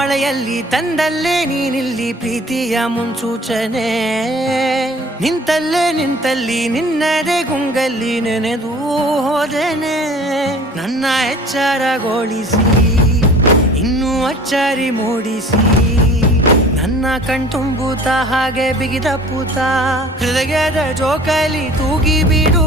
ಮಳೆಯಲ್ಲಿ ತಂದಲ್ಲೇ ನೀನಿಲ್ಲಿ ಪ್ರೀತಿಯ ಮುನ್ಸೂಚನೆ ನಿಂತಲ್ಲಿ ನಿನ್ನದೇ ಗುಂಗಲ್ಲಿ ನೆನೆದು ಹೋದೆನೆ ನನ್ನ ಎಚ್ಚರಗೊಳಿಸಿ ಇನ್ನೂ ಅಚ್ಚರಿ ಮೂಡಿಸಿ ನನ್ನ ಕಣ್ತುಂಬುತ್ತಾ ಹಾಗೆ ಬಿಗಿದ ಪೂತ ಹೃದಯದ ಜೋಕಾಲಿ ತೂಗಿ ಬಿಡು